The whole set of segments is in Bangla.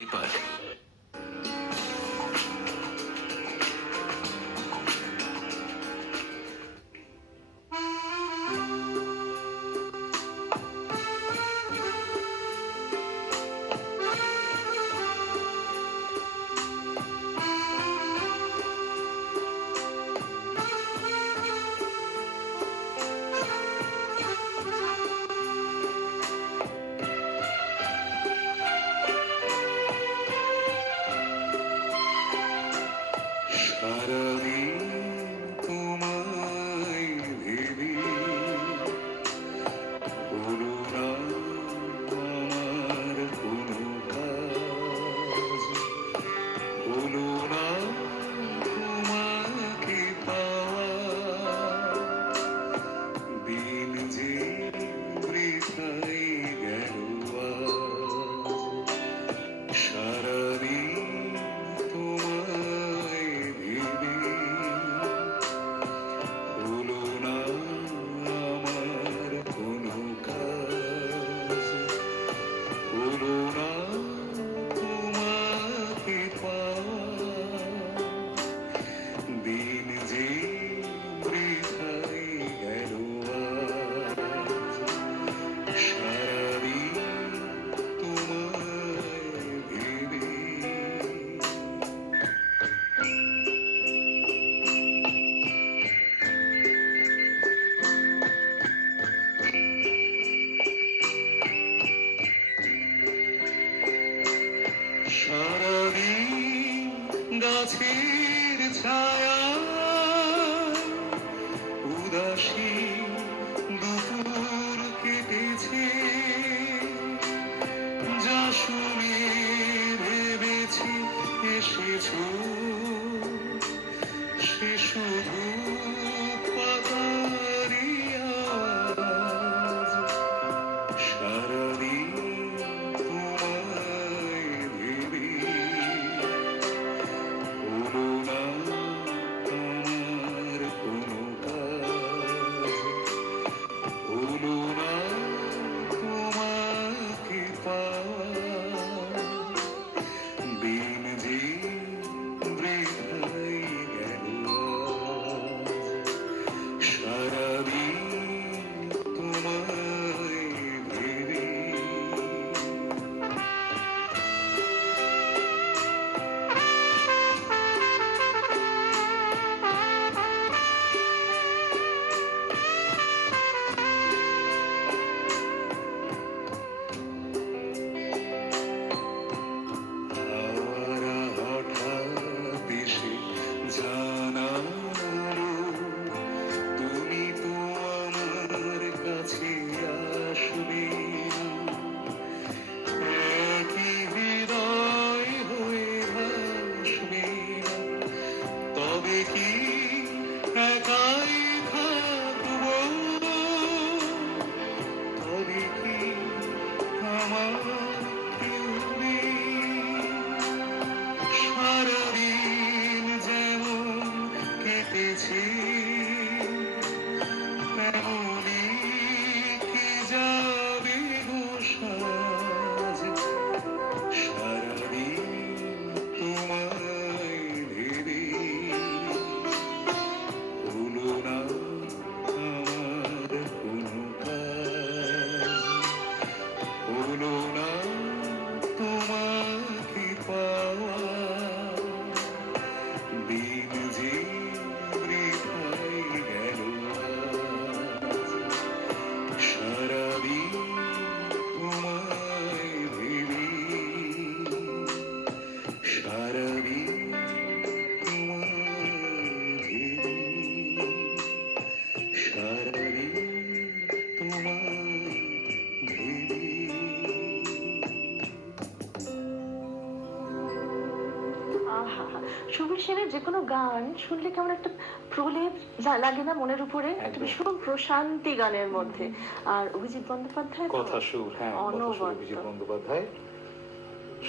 এবার সারাদিন তোমায় ভেবে হলো না আমার কোনো কাজ, হলো না তোমাকে পাওয়া, দিন যে বৃথায় গেল আজ। সারাদিন তোমায় ভেবে হলো না আমার কোনো কাজ, হলো না তোমাকে পাওয়া, দিন যে বৃথায় গেল আজ। সারাদিন তোমায় ভেবে সারাদিন গাছের ছায়া, উদাসী দুপুর কেটেছে, যা শুনে ভেবেছি এসেছো, সে শুধু পাতারই আওয়াজ। সারাদিন তোমায় ভেবে হলো না আমার কোনো কাজ, হলো না তোমাকে পাওয়া, দিন যে বৃথায় গেল আজ। সারাদিন তোমায় ভেবে হাওয়ারা হঠাৎ এসে জানালো, তুমি তো আমার কাছে আসবে না। একই হৃদয় হয়ে ভাসবে না, তবে কি একাই থাকবো, তবে কি আমার কেউ নেই। সারাদিন যেমন কেটেছে, তেমনি কি যাবে গো সাজ। সারাদিন তোমায় ভেবে হলো না আমার কোনো কাজ, হলো না তোমাকে পাওয়া, দিন যে বৃথায় গেল আজ। সারাদিন তোমায় ভেবে, সারাদিন তোমায় ভেবে, সারাদিন তোমায় ভেবে। আহা! সুবীর সেনের যে কোনো গান শুনলে কেমন একটা প্রলেপ লাগে না মনের উপরে, একটা ভীষণ প্রশান্তি গানের মধ্যে। আর অভিজিৎ বন্দ্যোপাধ্যায় কথা সুর, হ্যাঁ, কথা সুর অনবদ্য। অভিজিৎ বন্দ্যোপাধ্যায়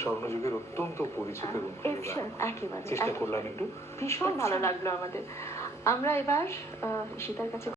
স্বর্ণযুগের অত্যন্ত পরিচিত এবং ভালো গান। একেবারে চেষ্টা করলাম একটু। ভীষণ ভালো লাগলো আমাদের। আমরা এবার ঈশিতার কাছে